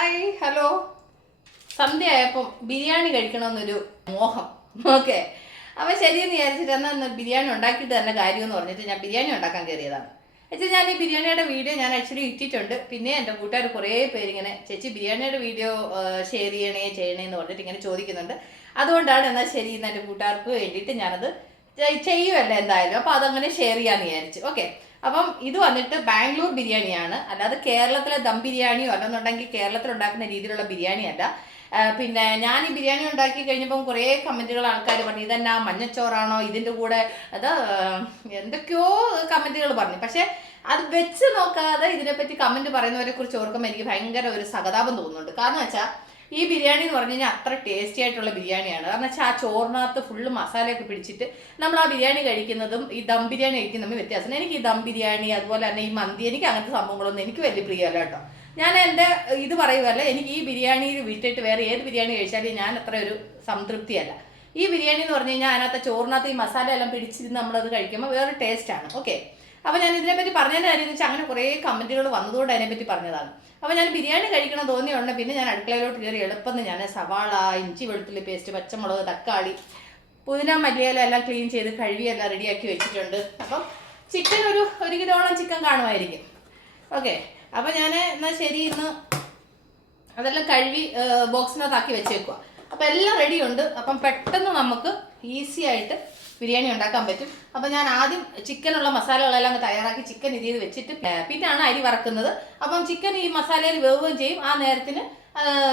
Hi hello. സന്ധ്യയായപ്പം ബിരിയാണി കഴിക്കണമെന്നൊരു മോഹം. ഓക്കെ, അപ്പോൾ ശരിയെന്ന് വിചാരിച്ചിട്ട് എന്നാൽ ബിരിയാണി ഉണ്ടാക്കിയിട്ട് തന്നെ കാര്യമെന്ന് പറഞ്ഞിട്ട് ഞാൻ ബിരിയാണി ഉണ്ടാക്കാൻ കയറിയതാണ്. ചേച്ചി ഞാൻ ഈ ബിരിയാണിയുടെ വീഡിയോ ഞാൻ ആക്ച്വലി ഇട്ടിട്ടുണ്ട്. പിന്നെ എൻ്റെ കൂട്ടുകാർ കുറേ പേരിങ്ങനെ ചേച്ചി ബിരിയാണിയുടെ വീഡിയോ ഷെയർ ചെയ്യണേന്ന് പറഞ്ഞിട്ട് ഇങ്ങനെ ചോദിക്കുന്നുണ്ട്. അതുകൊണ്ടാണ് എന്നാൽ ശരി ഇന്ന് എൻ്റെ കൂട്ടുകാർക്ക് വേണ്ടിയിട്ട് ഞാനത് ചെയ്യുമല്ലോ എന്തായാലും. അപ്പോൾ അതങ്ങനെ ഷെയർ ചെയ്യാമെന്ന് വിചാരിച്ചു. ഓക്കെ, അപ്പം ഇത് വന്നിട്ട് ബാംഗ്ലൂർ ബിരിയാണിയാണ്, അല്ലാതെ കേരളത്തിലെ ദം ബിരിയാണിയോ അല്ലെന്നുണ്ടെങ്കിൽ കേരളത്തിൽ ഉണ്ടാക്കുന്ന രീതിയിലുള്ള ബിരിയാണി അല്ല. പിന്നെ ഞാൻ ഈ ബിരിയാണി ഉണ്ടാക്കി കഴിഞ്ഞപ്പം കുറേ കമൻറ്റുകൾ ആൾക്കാർ പറഞ്ഞു ഇതെന്നാ മഞ്ഞച്ചോറാണോ ഇതിൻ്റെ കൂടെ അത് എന്തൊക്കെയോ കമൻറ്റുകൾ പറഞ്ഞു. പക്ഷേ അത് വെച്ച് നോക്കാതെ ഇതിനെപ്പറ്റി കമൻറ്റ് പറയുന്നവരെ കുറിച്ച് ഓർക്കുമ്പോൾ എനിക്ക് ഭയങ്കര ഒരു സഹതാപം തോന്നുന്നുണ്ട്. കാരണം വെച്ചാൽ ഈ ബിരിയാണി എന്ന് പറഞ്ഞു കഴിഞ്ഞാൽ അത്ര ടേസ്റ്റി ആയിട്ടുള്ള ബിരിയാണിയാണ്. കാരണം വെച്ചാൽ ആ ചോറിനകത്ത് ഫുള്ള് മസാലയൊക്കെ പിടിച്ചിട്ട് നമ്മൾ ആ ബിരിയാണി കഴിക്കുന്നതും ഈ ദം ബിരിയാണി കഴിക്കുന്ന തമ്മിൽ വ്യത്യാസമാണ്. എനിക്ക് ഈ ദം ബിരിയാണി അതുപോലെ തന്നെ ഈ മന്തി എനിക്ക് അങ്ങനത്തെ സംഭവങ്ങളൊന്നും എനിക്ക് വലിയ പ്രിയമല്ല കേട്ടോ. ഞാൻ എൻ്റെ ഇത് പറയുമല്ല, എനിക്ക് ഈ ബിരിയാണി വിട്ടിട്ട് വേറെ ഏത് ബിരിയാണി കഴിച്ചാലും ഞാൻ അത്ര ഒരു സംതൃപ്തിയല്ല. ഈ ബിരിയാണി എന്ന് പറഞ്ഞു കഴിഞ്ഞാൽ അതിനകത്ത് ചോറിനകത്ത് ഈ മസാല എല്ലാം പിടിച്ചിരുന്ന് നമ്മളത് കഴിക്കുമ്പോൾ വേറെ ടേസ്റ്റാണ്. ഓക്കെ, അപ്പോൾ ഞാൻ ഇതിനെപ്പറ്റി പറഞ്ഞതിൻ്റെ കാര്യം എന്ന് വെച്ചാൽ അങ്ങനെ കുറേ കമൻറ്റുകൾ വന്നതുകൊണ്ട് അതിനെപ്പറ്റി പറഞ്ഞതാണ്. അപ്പോൾ ഞാൻ ബിരിയാണി കഴിക്കണം തോന്നിയുണ്ട് പിന്നെ ഞാൻ അടുക്കളയിലോട്ട് കയറി എളുപ്പം ഞാൻ സവാള, ഇഞ്ചി, വെളുത്തുള്ളി പേസ്റ്റ്, പച്ചമുളക്, തക്കാളി, പുതിന, മല്ലിയില എല്ലാം ക്ലീൻ ചെയ്ത് കഴുകി എല്ലാം റെഡിയാക്കി വെച്ചിട്ടുണ്ട്. അപ്പം ചിക്കൻ ഒരു കിലോളം ചിക്കൻ കാണുമായിരിക്കും. ഓക്കെ, അപ്പോൾ ഞാൻ എന്നാൽ ശരി ഇന്ന് അതെല്ലാം കഴുകി ബോക്സിനകത്താക്കി വെച്ചേക്കുക. അപ്പോൾ എല്ലാം റെഡിയുണ്ട്. അപ്പം പെട്ടെന്ന് നമുക്ക് ഈസി ആയിട്ട് ബിരിയാണി ഉണ്ടാക്കാൻ പറ്റും. അപ്പോൾ ഞാൻ ആദ്യം ചിക്കനുള്ള മസാലകളെല്ലാം തയ്യാറാക്കി ചിക്കൻ ഇത് ചെയ്ത് വെച്ചിട്ട് പിന്നാണ് അരി വറക്കുന്നത്. അപ്പം ചിക്കൻ ഈ മസാലയിൽ വേവുകയും ചെയ്യും. ആ നേരത്തിന്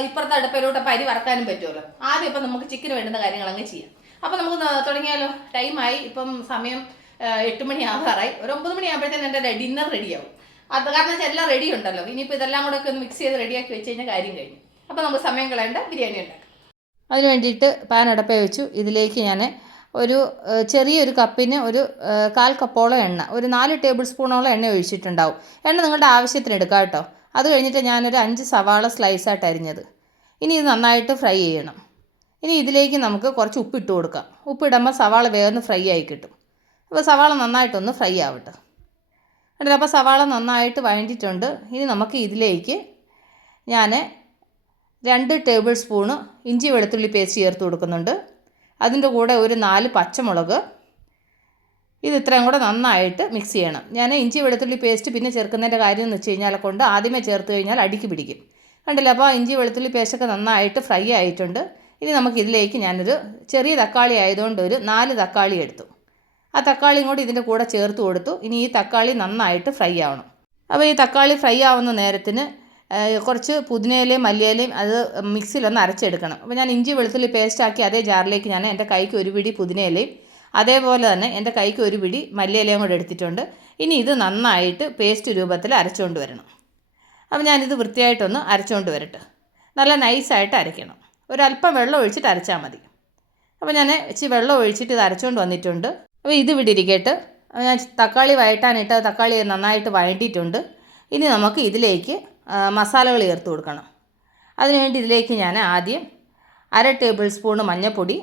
ഇപ്പുറത്തെ അടുപ്പിലോട്ട് അപ്പം അരി വറക്കാനും പറ്റുമല്ലോ. ആദ്യം ഇപ്പം നമുക്ക് ചിക്കന് വേണ്ടുന്ന കാര്യങ്ങൾ അങ്ങ് ചെയ്യാം. അപ്പം നമുക്ക് തുടങ്ങിയാലോ. ടൈമായി, ഇപ്പം സമയം 8 മണി ആകാറായി. ഒരു 9 മണി ആകുമ്പോഴത്തേന് എൻ്റെ ഡിന്നർ റെഡിയാവും. അത് കാരണം വെച്ചാൽ എല്ലാം റെഡി ഉണ്ടല്ലോ. ഇനിയിപ്പോൾ ഇതെല്ലാം കൂടെ ഒക്കെ ഒന്ന് മിക്സ് ചെയ്ത് റെഡിയാക്കി വെച്ച് കഴിഞ്ഞാൽ കാര്യം കഴിഞ്ഞു. അപ്പോൾ നമുക്ക് സമയം കളയേണ്ട ബിരിയാണി ഉണ്ടാക്കാം. അതിന് വേണ്ടിയിട്ട് പാൻ അടപ്പേ വെച്ചു. ഇതിലേക്ക് ഞാൻ ഒരു ചെറിയൊരു കപ്പിന് ഒരു 1/4 കപ്പോളം എണ്ണ, ഒരു 4 ടേബിൾ സ്പൂണോളം എണ്ണ ഒഴിച്ചിട്ടുണ്ടാവും. എണ്ണ നിങ്ങളുടെ ആവശ്യത്തിന് എടുക്കാം കേട്ടോ. അത് കഴിഞ്ഞിട്ട് ഞാനൊരു 5 സവാള സ്ലൈസായിട്ട് അരിഞ്ഞത്. ഇനി ഇത് നന്നായിട്ട് ഫ്രൈ ചെയ്യണം. ഇനി ഇതിലേക്ക് നമുക്ക് കുറച്ച് ഉപ്പിട്ട് കൊടുക്കാം. ഉപ്പിടുമ്പോൾ സവാള വേഗം ഫ്രൈ ആയി കിട്ടും. അപ്പോൾ സവാള നന്നായിട്ടൊന്ന് ഫ്രൈ ആവട്ടെ. അപ്പോൾ സവാള നന്നായിട്ട് വഴണ്ടിട്ടുണ്ട്. ഇനി നമുക്ക് ഇതിലേക്ക് ഞാൻ 2 ടേബിൾ സ്പൂണ് ഇഞ്ചി വെളുത്തുള്ളി പേസ്റ്റ് ചേർത്ത് കൊടുക്കുന്നുണ്ട്. അതിൻ്റെ കൂടെ ഒരു 4 പച്ചമുളക്. ഇത് ഇത്രയും കൂടെ നന്നായിട്ട് മിക്സ് ചെയ്യണം. ഞാൻ ഇഞ്ചി വെളുത്തുള്ളി പേസ്റ്റ് പിന്നെ ചേർക്കുന്നതിൻ്റെ കാര്യം എന്ന് വെച്ച് കഴിഞ്ഞാൽ കൊണ്ട് ആദ്യമേ ചേർത്ത് കഴിഞ്ഞാൽ അടിക്ക് പിടിക്കും. കണ്ടില്ല, അപ്പോൾ ഇഞ്ചി വെളുത്തുള്ളി പേസ്റ്റൊക്കെ നന്നായിട്ട് ഫ്രൈ ആയിട്ടുണ്ട്. ഇനി നമുക്ക് ഇതിലേക്ക് ഞാനൊരു ചെറിയ തക്കാളി ആയതുകൊണ്ട് ഒരു 4 തക്കാളി എടുത്തു. ആ തക്കാളിയും കൂടി ഇതിൻ്റെ കൂടെ ചേർത്ത് കൊടുത്തു. ഇനി ഈ തക്കാളി നന്നായിട്ട് ഫ്രൈ ആവണം. അപ്പോൾ ഈ തക്കാളി ഫ്രൈ ആവുന്ന നേരത്തിന് കുറച്ച് പുതിനയിലയും മല്ലിയിലയും അത് മിക്സിയിലൊന്ന് അരച്ചെടുക്കണം. അപ്പോൾ ഞാൻ ഇഞ്ചി വെളുത്തുള്ളി പേസ്റ്റാക്കി അതേ ജാറിലേക്ക് ഞാൻ എൻ്റെ കൈക്ക് ഒരു പിടി പുതിനയിലയും അതേപോലെ തന്നെ എൻ്റെ കൈക്ക് ഒരു പിടി മല്ലിയിലയും കൂടെ എടുത്തിട്ടുണ്ട്. ഇനി ഇത് നന്നായിട്ട് പേസ്റ്റ് രൂപത്തിൽ അരച്ചുകൊണ്ട് വരണം. അപ്പോൾ ഞാനിത് വൃത്തിയായിട്ടൊന്ന് അരച്ചുകൊണ്ട് വരട്ടെ. നല്ല നൈസായിട്ട് അരയ്ക്കണം. ഒരല്പം വെള്ളം ഒഴിച്ചിട്ട് അരച്ചാൽ മതി. അപ്പോൾ ഞാൻ ഇച്ചിരി വെള്ളം ഒഴിച്ചിട്ട് ഇത് അരച്ചുകൊണ്ട് വന്നിട്ടുണ്ട്. അപ്പോൾ ഇത് ഇവിടെ ഇരിക്കട്ടെ. ഞാൻ തക്കാളി വഴറ്റാനിട്ട് തക്കാളി നന്നായിട്ട് വഴണ്ടിയിട്ടുണ്ട്. ഇനി നമുക്ക് ഇതിലേക്ക് മസാലകൾ ചേർത്ത് കൊടുക്കണം. അതിനുവേണ്ടി ഇതിലേക്ക് ഞാൻ ആദ്യം 1/2 ടേബിൾ സ്പൂണ് മഞ്ഞൾപ്പൊടി,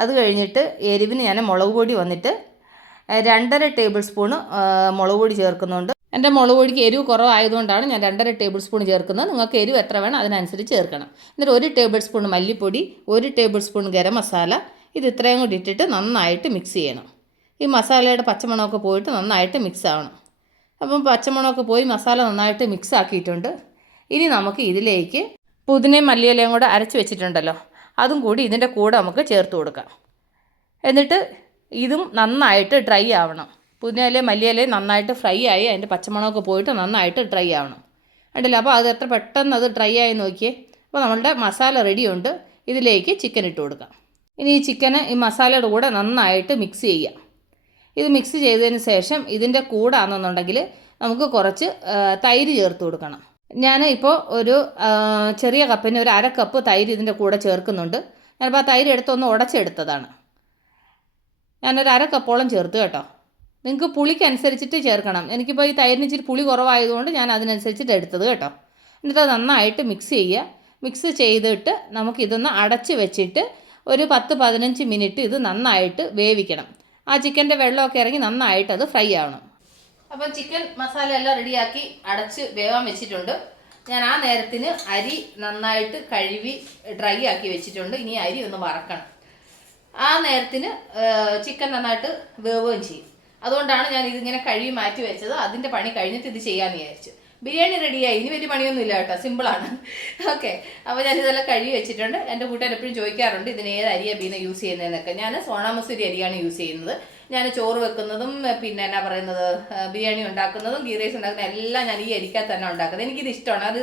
അത് കഴിഞ്ഞിട്ട് എരിവിന് ഞാൻ മുളക് പൊടി വന്നിട്ട് 2.5 ടേബിൾ സ്പൂണ് മുളക് പൊടി ചേർക്കുന്നുണ്ട്. എൻ്റെ മുളക് പൊടിക്ക് എരിവ് കുറവായതുകൊണ്ടാണ് ഞാൻ 2.5 ടേബിൾ സ്പൂൺ ചേർക്കുന്നത്. നിങ്ങൾക്ക് എരിവ് എത്ര വേണം അതിനനുസരിച്ച് ചേർക്കണം. എന്നിട്ട് 1 ടേബിൾ സ്പൂൺ മല്ലിപ്പൊടി, 1 ടേബിൾ സ്പൂൺ ഗരം മസാല, ഇത് ഇത്രയും കൂടി ഇട്ടിട്ട് നന്നായിട്ട് മിക്സ് ചെയ്യണം. ഈ മസാലയുടെ പച്ചമണമൊക്കെ പോയിട്ട് നന്നായിട്ട് മിക്സ് ആവണം. അപ്പം പച്ചമണമൊക്കെ പോയി മസാല നന്നായിട്ട് മിക്സ് ആക്കിയിട്ടുണ്ട്. ഇനി നമുക്ക് ഇതിലേക്ക് പുതിനയും മല്ലിയിലയും കൂടെ അരച്ച് വെച്ചിട്ടുണ്ടല്ലോ, അതും കൂടി ഇതിൻ്റെ കൂടെ നമുക്ക് ചേർത്ത് കൊടുക്കാം. എന്നിട്ട് ഇതും നന്നായിട്ട് ഡ്രൈ ആവണം. പുതിനയിലയും മല്ലിയിലയും നന്നായിട്ട് ഫ്രൈ ആയി അതിൻ്റെ പച്ചമണമൊക്കെ പോയിട്ട് നന്നായിട്ട് ഡ്രൈ ആവണം. കണ്ടില്ല, അപ്പോൾ അത് എത്ര പെട്ടെന്ന് അത് ഡ്രൈ ആയി നോക്കിയേ. അപ്പോൾ നമ്മളുടെ മസാല റെഡിയുണ്ട്. ഇതിലേക്ക് ചിക്കൻ ഇട്ട് കൊടുക്കാം. ഇനി ഈ ചിക്കന് ഈ മസാലയുടെ കൂടെ നന്നായിട്ട് മിക്സ് ചെയ്യുക. ഇത് മിക്സ് ചെയ്തതിന് ശേഷം ഇതിൻ്റെ കൂടാണെന്നുണ്ടെങ്കിൽ നമുക്ക് കുറച്ച് തൈര് ചേർത്ത് കൊടുക്കണം. ഞാൻ ഇപ്പോൾ ഒരു ചെറിയ കപ്പിന് ഒരു 1/2 കപ്പ് തൈര് ഇതിൻ്റെ കൂടെ ചേർക്കുന്നുണ്ട്. ഞാനിപ്പോൾ ആ തൈര് എടുത്തൊന്ന് ഉടച്ചെടുത്തതാണ്. ഞാനൊരു 1/2 കപ്പോളം ചേർത്ത് കേട്ടോ. നിങ്ങൾക്ക് പുളിക്കനുസരിച്ചിട്ട് ചേർക്കണം. എനിക്കിപ്പോൾ ഈ തൈരിന് ഇച്ചിരി പുളി കുറവായതുകൊണ്ട് ഞാൻ അതിനനുസരിച്ചിട്ട് എടുത്തത് കേട്ടോ. എന്നിട്ട് അത് നന്നായിട്ട് മിക്സ് ചെയ്യുക. മിക്സ് ചെയ്തിട്ട് നമുക്കിതൊന്ന് അടച്ച് വെച്ചിട്ട് ഒരു 10-15 മിനിറ്റ് ഇത് നന്നായിട്ട് വേവിക്കണം. ആ ചിക്കൻ്റെ വെള്ളമൊക്കെ ഇറങ്ങി നന്നായിട്ട് അത് ഫ്രൈ ആവണം. അപ്പം ചിക്കൻ മസാല എല്ലാം റെഡിയാക്കി അടച്ച് വേവാൻ വെച്ചിട്ടുണ്ട്. ഞാൻ ആ നേരത്തിന് അരി നന്നായിട്ട് കഴുകി ഡ്രൈ ആക്കി വെച്ചിട്ടുണ്ട്. ഇനി അരി ഒന്ന് വറക്കണം. ആ നേരത്തിന് ചിക്കൻ നന്നായിട്ട് വേവുകയും ചെയ്യും. അതുകൊണ്ടാണ് ഞാൻ ഇതിങ്ങനെ കഴുകി മാറ്റി വെച്ചത്. അതിൻ്റെ പണി കഴിഞ്ഞിട്ട് ഇത് ചെയ്യാമെന്ന് വിചാരിച്ചു. ബിരിയാണി റെഡിയായി. ഇനി വലിയ പണിയൊന്നും ഇല്ല കേട്ടോ, സിമ്പിളാണ്. ഓക്കെ, അപ്പോൾ ഞാനിതെല്ലാം കഴുകി വെച്ചിട്ടുണ്ട്. എൻ്റെ കൂട്ടുകാർ എപ്പോഴും ചോദിക്കാറുണ്ട് ഇതിന് ഏത് അരിയാണ് ബീന യൂസ് ചെയ്യുന്നതെന്നൊക്കെ. ഞാൻ സോണാ മസൂരി അരിയാണ് യൂസ് ചെയ്യുന്നത്. ഞാൻ ചോറ് വെക്കുന്നതും പിന്നെ എന്നാ പറയുന്നത് ബിരിയാണി ഉണ്ടാക്കുന്നതും ഗീ റൈസ് ഉണ്ടാക്കുന്നതും എല്ലാം ഞാൻ ഈ അരിക്കകത്ത് തന്നെ ഉണ്ടാക്കുന്നത്. എനിക്കിത് ഇഷ്ടമാണ്. അത്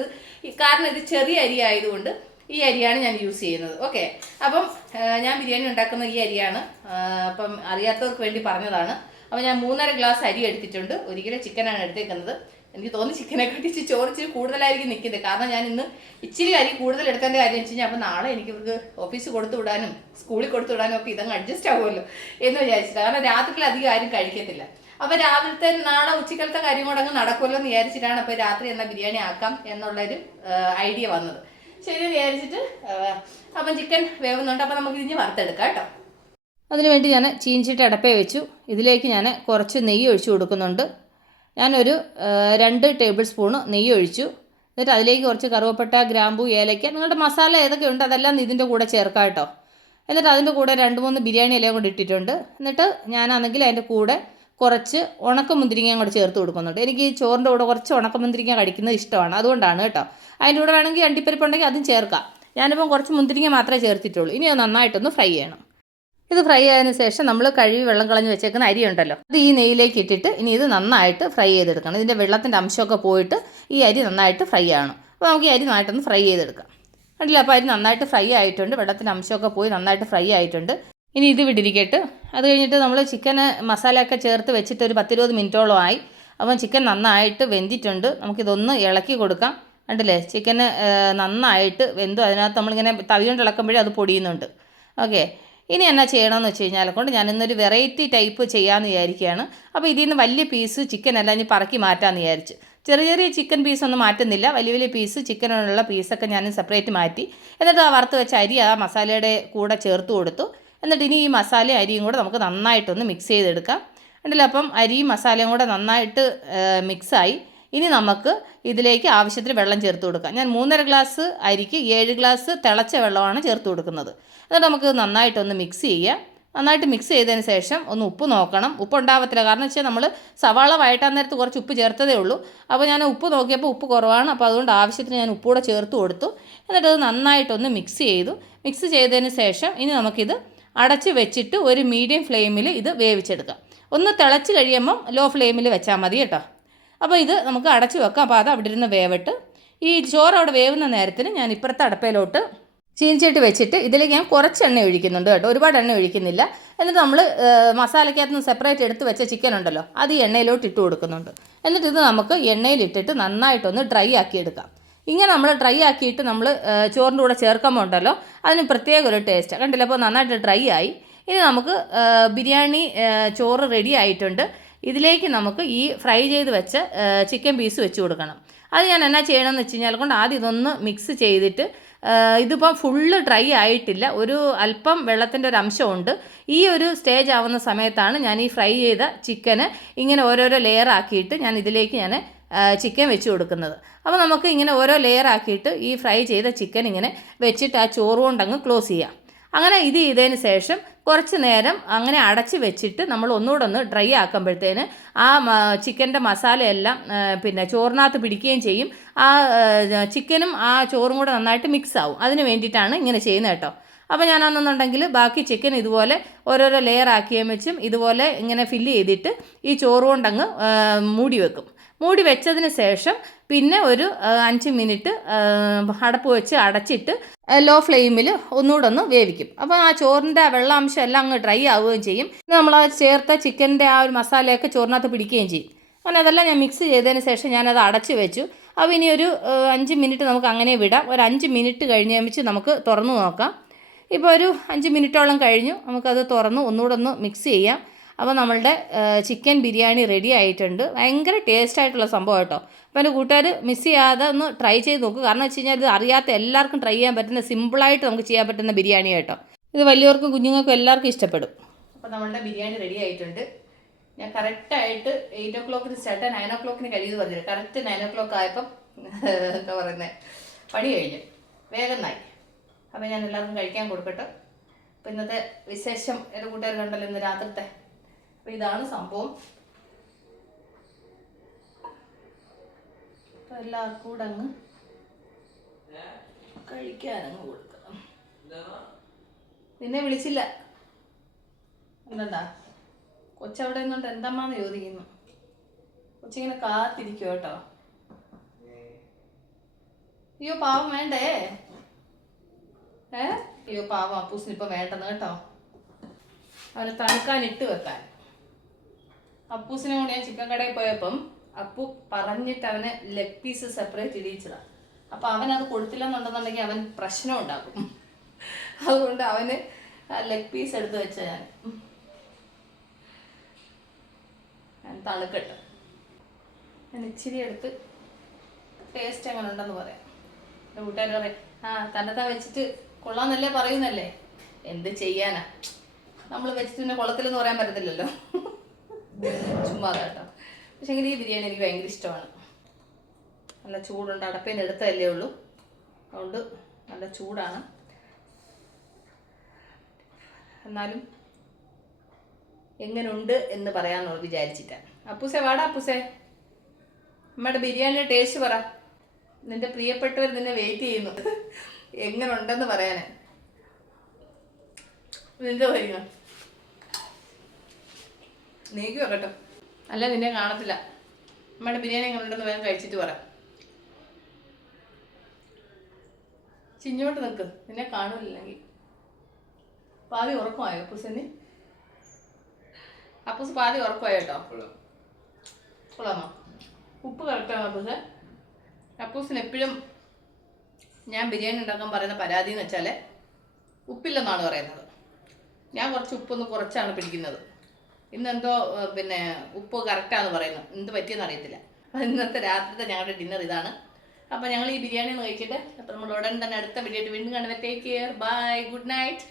കാരണം ഇത് ചെറിയ അരി ആയതുകൊണ്ട് ഈ അരിയാണ് ഞാൻ യൂസ് ചെയ്യുന്നത്. ഓക്കെ, അപ്പം ഞാൻ ബിരിയാണി ഉണ്ടാക്കുന്ന ഈ അരിയാണ്. അപ്പം അറിയാത്തവർക്ക് വേണ്ടി പറഞ്ഞതാണ്. അപ്പോൾ ഞാൻ 3.5 ഗ്ലാസ് അരി എടുത്തിട്ടുണ്ട്. 1 കിലോ ചിക്കനാണ് എടുത്തേക്കുന്നത്. എനിക്ക് തോന്നി ചിക്കനെ കട്ടിച്ച് ചോറിച്ചിരി കൂടുതലായിരിക്കും നിൽക്കുന്നത്. കാരണം ഞാൻ ഇന്ന് ഇച്ചിരി അരി കൂടുതൽ എടുക്കേണ്ട കാര്യം വെച്ച് കഴിഞ്ഞാൽ അപ്പോൾ നാളെ എനിക്ക് ഇവർക്ക് ഓഫീസിൽ കൊടുത്തു വിടാനും സ്കൂളിൽ കൊടുത്തു വിടാനും ഒക്കെ ഇതങ്ങ് അഡ്ജസ്റ്റ് ആവുമല്ലോ എന്ന് വിചാരിച്ചിട്ട്. കാരണം രാത്രിയിൽ അധികം ആരും കഴിക്കത്തില്ല. അപ്പോൾ രാവിലത്തെ നാളെ ഉച്ചക്കലത്തെ കാര്യം കൂടെ അങ്ങ് നടക്കുമല്ലോ എന്ന് വിചാരിച്ചിട്ടാണ് അപ്പോൾ രാത്രി എന്നാൽ ബിരിയാണി ആക്കാം എന്നുള്ളൊരു ഐഡിയ വന്നത്. ശരി വിചാരിച്ചിട്ട് അപ്പം ചിക്കൻ വേവുന്നുണ്ട്. അപ്പോൾ നമുക്ക് ഇതിന് വറുത്തെടുക്കാം കേട്ടോ. അതിനുവേണ്ടി ഞാൻ ചീനിച്ചിട്ട് അടപ്പേ വെച്ചു. ഇതിലേക്ക് ഞാൻ കുറച്ച് നെയ്യ് ഒഴിച്ചു കൊടുക്കുന്നുണ്ട്. ഞാനൊരു 2 ടേബിൾ സ്പൂണ് നെയ്യ് ഒഴിച്ചു. എന്നിട്ട് അതിലേക്ക് കുറച്ച് കറുവപ്പട്ട, ഗ്രാമ്പൂ, ഏലയ്ക്ക, നിങ്ങളുടെ മസാല ഏതൊക്കെ ഉണ്ട് അതെല്ലാം ഇതിൻ്റെ കൂടെ ചേർക്കാം കേട്ടോ. എന്നിട്ട് അതിൻ്റെ കൂടെ 2-3 ബിരിയാണി ഇലയും കൂടി ഇട്ടിട്ടുണ്ട്. എന്നിട്ട് ഞാനാണെങ്കിൽ അതിൻ്റെ കൂടെ കുറച്ച് ഉണക്കമുന്തിരിങ്ങയും കൂടെ ചേർത്ത് കൊടുക്കുന്നുണ്ട്. എനിക്ക് ഈ ചോറിൻ്റെ കൂടെ കുറച്ച് ഉണക്കമുന്തിരിങ്ങ കഴിക്കുന്നത് ഇഷ്ടമാണ്, അതുകൊണ്ടാണ് കേട്ടോ. അതിൻ്റെ കൂടെ വേണമെങ്കിൽ അണ്ടിപ്പരിപ്പുണ്ടെങ്കിൽ അതും ചേർക്കാം. ഞാനിപ്പം കുറച്ച് മുന്തിരിങ്ങ മാത്രമേ ചേർത്തിട്ടുള്ളൂ. ഇനി അത് നന്നായിട്ടൊന്ന് ഫ്രൈ ചെയ്യണം. ഇത് ഫ്രൈ ആയതിനു ശേഷം നമ്മൾ കഴുകി വെള്ളം കളഞ്ഞ് വെച്ചേക്കുന്ന അരി ഉണ്ടല്ലോ, അത് ഈ നെയ്യിലേക്ക് ഇട്ടിട്ട് ഇനി ഇത് നന്നായിട്ട് ഫ്രൈ ചെയ്തെടുക്കണം. ഇതിൻ്റെ വെള്ളത്തിൻ്റെ അംശമൊക്കെ പോയിട്ട് ഈ അരി നന്നായിട്ട് ഫ്രൈ ആവണം. അപ്പോൾ നമുക്ക് ഈ അരി നന്നായിട്ടൊന്ന് ഫ്രൈ ചെയ്തെടുക്കാം. കണ്ടില്ല, അപ്പോൾ അരി നന്നായിട്ട് ഫ്രൈ ആയിട്ടുണ്ട്. വെള്ളത്തിൻ്റെ അംശമൊക്കെ പോയി നന്നായിട്ട് ഫ്രൈ ആയിട്ടുണ്ട്. ഇനി ഇത് വിടിരിക്കട്ട്. അത് കഴിഞ്ഞിട്ട് നമ്മൾ ചിക്കന് മസാലയൊക്കെ ചേർത്ത് വെച്ചിട്ട് ഒരു 10-20 മിനിറ്റോളം ആയി. അപ്പം ചിക്കൻ നന്നായിട്ട് വെന്തിട്ടുണ്ട്. നമുക്കിതൊന്ന് ഇളക്കി കൊടുക്കാം. കണ്ടില്ലേ, ചിക്കന് നന്നായിട്ട് വെന്തു. അതിനകത്ത് നമ്മളിങ്ങനെ തവി കൊണ്ട് ഇളക്കുമ്പോഴേ അത് പൊടിയുന്നുണ്ട്. ഓക്കെ, ഇനി എന്നാ ചെയ്യണമെന്ന് വെച്ച് കഴിഞ്ഞാൽ കൊണ്ട് ഞാൻ ഇന്നൊരു വെറൈറ്റി ടൈപ്പ് ചെയ്യാമെന്ന് വിചാരിക്കുകയാണ്. അപ്പോൾ ഇതിൽ നിന്ന് വലിയ പീസ് ചിക്കനെല്ലാം ഇനി പറക്കി മാറ്റാമെന്ന് വിചാരിച്ചു. ചെറിയ ചെറിയ ചിക്കൻ പീസൊന്നും മാറ്റുന്നില്ല. വലിയ വലിയ പീസ് ചിക്കനുള്ള പീസൊക്കെ ഞാൻ സെപ്പറേറ്റ് മാറ്റി. എന്നിട്ട് ആ വറുത്ത് വെച്ച അരി ആ മസാലയുടെ കൂടെ ചേർത്ത് കൊടുത്തു. എന്നിട്ട് ഇനി ഈ മസാല അരിയും കൂടെ നമുക്ക് നന്നായിട്ടൊന്ന് മിക്സ് ചെയ്തെടുക്കാം. ഉണ്ടല്ലോ, അപ്പം അരിയും മസാലയും കൂടെ നന്നായിട്ട് മിക്സായി. ഇനി നമുക്ക് ഇതിലേക്ക് ആവശ്യത്തിന് വെള്ളം ചേർത്ത് കൊടുക്കാം. ഞാൻ 3.5 ഗ്ലാസ് അരിക്ക് 7 ഗ്ലാസ് തിളച്ച വെള്ളമാണ് ചേർത്ത് കൊടുക്കുന്നത്. എന്നിട്ട് നമുക്ക് നന്നായിട്ടൊന്ന് മിക്സ് ചെയ്യാം. നന്നായിട്ട് മിക്സ് ചെയ്തതിന് ശേഷം ഒന്ന് ഉപ്പ് നോക്കണം. ഉപ്പ് ഉണ്ടാവത്തില്ല, കാരണം വെച്ചാൽ നമ്മൾ സവാള വഴറ്റാൻ നേരത്ത് കുറച്ച് ഉപ്പ് ചേർത്തതേ ഉള്ളൂ. അപ്പോൾ ഞാൻ ഉപ്പ് നോക്കിയപ്പോൾ ഉപ്പ് കുറവാണ്. അപ്പോൾ അതുകൊണ്ട് ആവശ്യത്തിന് ഞാൻ ഉപ്പ് കൂടെ ചേർത്ത് കൊടുത്തു. എന്നിട്ട് അത് നന്നായിട്ടൊന്ന് മിക്സ് ചെയ്തു. മിക്സ് ചെയ്തതിന് ശേഷം ഇനി നമുക്കിത് അടച്ച് വെച്ചിട്ട് ഒരു മീഡിയം ഫ്ലെയിമിൽ ഇത് വേവിച്ചെടുക്കാം. ഒന്ന് തിളച്ച് കഴിയുമ്പം ലോ ഫ്ലെയിമിൽ വെച്ചാൽ മതി കേട്ടോ. അപ്പോൾ ഇത് നമുക്ക് അടച്ച് വെക്കാം. അപ്പോൾ അത് അവിടെ ഇരുന്ന് വേവിട്ട് ഈ ചോറ് അവിടെ വേവുന്ന നേരത്തിന് ഞാൻ ഇപ്പുറത്തെ അടപ്പയിലോട്ട് ചീനിച്ചട്ടി വെച്ചിട്ട് ഇതിലേക്ക് ഞാൻ കുറച്ച് എണ്ണ ഒഴിക്കുന്നുണ്ട് കേട്ടോ, ഒരുപാട് എണ്ണ ഒഴിക്കുന്നില്ല. എന്നിട്ട് നമ്മൾ മസാലയ്ക്കകത്ത് നിന്ന് സെപ്പറേറ്റ് എടുത്ത് വെച്ച ചിക്കൻ ഉണ്ടല്ലോ, അത് ഈ എണ്ണയിലോട്ട് ഇട്ട് കൊടുക്കുന്നുണ്ട്. എന്നിട്ട് ഇത് നമുക്ക് എണ്ണയിലിട്ടിട്ട് നന്നായിട്ടൊന്ന് ഡ്രൈ ആക്കി എടുക്കാം. ഇങ്ങനെ നമ്മൾ ഡ്രൈ ആക്കിയിട്ട് നമ്മൾ ചോറിൻ്റെ കൂടെ ചേർക്കുമ്പോൾ ഉണ്ടല്ലോ അതിന് പ്രത്യേക ഒരു ടേസ്റ്റ്. കണ്ടില്ല, അപ്പോൾ നന്നായിട്ട് ഡ്രൈ ആയി. ഇനി നമുക്ക് ബിരിയാണി ചോറ് റെഡി ആയിട്ടുണ്ട്. ഇതിലേക്ക് നമുക്ക് ഈ ഫ്രൈ ചെയ്ത് വെച്ച ചിക്കൻ പീസ് വെച്ച് കൊടുക്കണം. അത് ഞാൻ എന്നാ ചെയ്യണമെന്ന് വെച്ച് കഴിഞ്ഞാൽ കൊണ്ട് ആദ്യം ഇതൊന്ന് മിക്സ് ചെയ്തിട്ട്, ഇതിപ്പം ഫുള്ള് ഡ്രൈ ആയിട്ടില്ല, ഒരു അല്പം വെള്ളത്തിൻ്റെ ഒരു അംശമുണ്ട്. ഈ ഒരു സ്റ്റേജ് ആവുന്ന സമയത്താണ് ഞാൻ ഈ ഫ്രൈ ചെയ്ത ചിക്കന് ഇങ്ങനെ ഓരോരോ ലെയർ ആക്കിയിട്ട് ഞാൻ ഇതിലേക്ക് ചിക്കൻ വെച്ച് കൊടുക്കുന്നത്. അപ്പോൾ നമുക്ക് ഇങ്ങനെ ഓരോ ലെയർ ആക്കിയിട്ട് ഈ ഫ്രൈ ചെയ്ത ചിക്കൻ ഇങ്ങനെ വെച്ചിട്ട് ആ ചോറ് കൊണ്ടങ്ങ് ക്ലോസ് ചെയ്യാം. അങ്ങനെ ഇത് ചെയ്തതിന് ശേഷം കുറച്ച് നേരം അങ്ങനെ അടച്ച് വെച്ചിട്ട് നമ്മൾ ഒന്നുകൂടെ ഒന്ന് ഡ്രൈ ആക്കുമ്പോഴത്തേന് ആ ചിക്കൻ്റെ മസാലയെല്ലാം പിന്നെ ചോറിനകത്ത് പിടിക്കുകയും ചെയ്യും. ആ ചിക്കനും ആ ചോറും കൂടെ നന്നായിട്ട് മിക്സ് ആവും. അതിന് വേണ്ടിയിട്ടാണ് ഇങ്ങനെ ചെയ്യുന്നത് കേട്ടോ. അപ്പോൾ ഞാനൊന്നുണ്ടെങ്കിൽ ബാക്കി ചിക്കൻ ഇതുപോലെ ഓരോരോ ലെയർ ആക്കിയും വെച്ചും ഇതുപോലെ ഇങ്ങനെ ഫില്ല് ചെയ്തിട്ട് ഈ ചോറ് കൊണ്ടങ്ങ് മൂടി വെക്കും. മൂടി വെച്ചതിന് ശേഷം പിന്നെ ഒരു 5 മിനിറ്റ് അടപ്പ് വെച്ച് അടച്ചിട്ട് ലോ ഫ്ലെയിമിൽ ഒന്നുകൂടെ ഒന്ന് വേവിക്കും. അപ്പോൾ ആ ചോറിൻ്റെ വെള്ളാംശം എല്ലാം അങ്ങ് ഡ്രൈ ആവുകയും ചെയ്യും. നമ്മൾ ആ ചേർത്ത ചിക്കൻ്റെ ആ ഒരു മസാലയൊക്കെ ചോറിനകത്ത് പിടിക്കുകയും ചെയ്യും. അങ്ങനെ അതെല്ലാം ഞാൻ മിക്സ് ചെയ്തതിന് ശേഷം ഞാനത് അടച്ച് വെച്ചു. അപ്പോൾ ഇനി ഒരു 5 മിനിറ്റ് നമുക്ക് അങ്ങനെ വിടാം. ഒരു 5 മിനിറ്റ് കഴിഞ്ഞ് വെച്ച് നമുക്ക് തുറന്ന് നോക്കാം. ഇപ്പോൾ ഒരു 5 മിനിറ്റോളം കഴിഞ്ഞു. നമുക്കത് തുറന്ന് ഒന്നുകൂടെ ഒന്ന് മിക്സ് ചെയ്യാം. അപ്പോൾ നമ്മളുടെ ചിക്കൻ ബിരിയാണി റെഡി ആയിട്ടുണ്ട്. ഭയങ്കര ടേസ്റ്റ് ആയിട്ടുള്ള സംഭവം കേട്ടോ. അപ്പോൾ എൻ്റെ കൂട്ടുകാർ മിസ് ചെയ്യാതെ ഒന്ന് ട്രൈ ചെയ്ത് നോക്കുക. കാരണം വെച്ച് കഴിഞ്ഞാൽ ഇത് അറിയാത്ത എല്ലാവർക്കും ട്രൈ ചെയ്യാൻ പറ്റുന്ന സിമ്പിളായിട്ട് നമുക്ക് ചെയ്യാൻ പറ്റുന്ന ബിരിയാണി കേട്ടോ. ഇത് വലിയവർക്കും കുഞ്ഞുങ്ങൾക്കും എല്ലാവർക്കും ഇഷ്ടപ്പെടും. അപ്പോൾ നമ്മളുടെ ബിരിയാണി റെഡി ആയിട്ടുണ്ട്. ഞാൻ കറക്റ്റായിട്ട് 8 o'clock സ്റ്റാർട്ട് 9 o'clock കഴിയുമെന്ന് പറഞ്ഞിട്ട് കറക്റ്റ് 9 o'clock ആയപ്പം എന്താ പറയുന്നത്, പണി കഴിഞ്ഞു വേഗം നായി. അപ്പം ഞാൻ എല്ലാവർക്കും കഴിക്കാൻ കൊടുക്കട്ടെ. അപ്പം ഇന്നത്തെ വിശേഷം എൻ്റെ കൂട്ടുകാർ കണ്ടല്ലോ ഇന്ന് രാത്രിത്തെ. അപ്പം ഇതാണ് സംഭവം. അപ്പം എല്ലാവർക്കും കൂടെ അങ്ങ് കഴിക്കാനങ്ങ് കൊടുക്കാം. നിന്നെ വിളിച്ചില്ല എന്താ കൊച്ചവിടെ നിന്നുകൊണ്ട് എന്തമ്മാന്ന് ചോദിക്കുന്നു. കൊച്ചിങ്ങനെ കാത്തിരിക്കും കേട്ടോ. അയ്യോ പാവം വേണ്ടേ? അയ്യോ പാവം അപ്പൂസിന് ഇപ്പൊ വേണ്ടെന്ന് കേട്ടോ. അവനെ തണുക്കാൻ ഇട്ട് വെക്കാൻ. അപ്പൂസിനെ കൊണ്ട് ഞാൻ ചിക്കൻ കടയിൽ പോയപ്പം അപ്പു പറഞ്ഞിട്ട് അവന് ലെഗ് പീസ് സെപ്പറേറ്റ് ഇടിയിച്ചതാ. അപ്പൊ അവനത് കൊടുത്തില്ലെന്നുണ്ടെന്നുണ്ടെങ്കിൽ അവൻ പ്രശ്നം ഉണ്ടാക്കും. അതുകൊണ്ട് അവന് ലെഗ് പീസ് എടുത്ത് വെച്ച ഞാൻ തണുക്കട്ടെ. ഞാൻ ഇച്ചിരി എടുത്ത് ടേസ്റ്റ് എങ്ങനെ ഉണ്ടെന്ന് പറയാം. എൻ്റെ കൂട്ടുകാർ പറയും തന്നെത്താൻ വെച്ചിട്ട് കൊള്ളാന്നല്ലേ പറയുന്നല്ലേ. എന്ത് ചെയ്യാനാ, നമ്മൾ വെച്ചിട്ട് പിന്നെ കൊള്ളത്തില്ലെന്ന് പറയാൻ പറ്റത്തില്ലല്ലോ. ചുമ്മാ കേട്ടോ. പക്ഷെ എങ്കിൽ ഈ ബിരിയാണി എനിക്ക് ഭയങ്കര ഇഷ്ടമാണ്. നല്ല ചൂടുണ്ട്, അടപ്പയിൽ നിന്ന് എടുത്തതല്ലേ ഉള്ളൂ, അതുകൊണ്ട് നല്ല ചൂടാണ്. എന്നാലും എങ്ങനുണ്ട് എന്ന് പറയാമെന്ന് വിചാരിച്ചിട്ടാണ്. അപ്പൂസേ വാടാ അപ്പൂസേ, നമ്മുടെ ബിരിയാണിയുടെ ടേസ്റ്റ് പറ. നിന്റെ പ്രിയപ്പെട്ടവർ നിന്നെ വെയിറ്റ് ചെയ്യുന്നു എങ്ങനുണ്ടെന്ന് പറയാന്. നിന്റെ വരിക നീക്ക് വെക്കട്ടോ, അല്ല നിന്നെ കാണത്തില്ല. നമ്മുടെ ബിരിയാണി എങ്ങനെയുണ്ടെന്ന് വേഗം കഴിച്ചിട്ട് പറ. ചിഞ്ഞോട്ട് നിൽക്ക്, നിന്നെ കാണൂല്ലെങ്കിൽ. പാതി ഉറക്കമായോ അപ്പൂസിന്? അപ്പൂസ് പാതി ഉറക്കമായോ കേട്ടോ. കൊള്ളാമോ? ഉപ്പ് കറക്റ്റാണോ അപ്പൂസ്? അപ്പൂസിന് എപ്പോഴും ഞാൻ ബിരിയാണി ഉണ്ടാക്കാൻ പറയുന്ന പരാതി എന്ന് വെച്ചാൽ ഉപ്പില്ലെന്നാണ് പറയുന്നത്. ഞാൻ കുറച്ച് ഉപ്പൊന്ന് കുറച്ചാണ് പിടിക്കുന്നത്. ഇന്നെന്തോ പിന്നെ ഉപ്പ് കറക്റ്റാന്ന് പറയുന്നു. എന്ത് പറ്റിയെന്ന് അറിയത്തില്ല. അപ്പം ഇന്നത്തെ രാത്രിത്തെ ഞങ്ങളുടെ ഡിന്നർ ഇതാണ്. അപ്പോൾ ഞങ്ങൾ ഈ ബിരിയാണി ഒന്ന് കഴിച്ചിട്ട് അപ്പം നമ്മൾ ഉടൻ തന്നെ അടുത്ത വീഡിയോ വീണ്ടും കാണുന്നത്. Take care, bye, good night.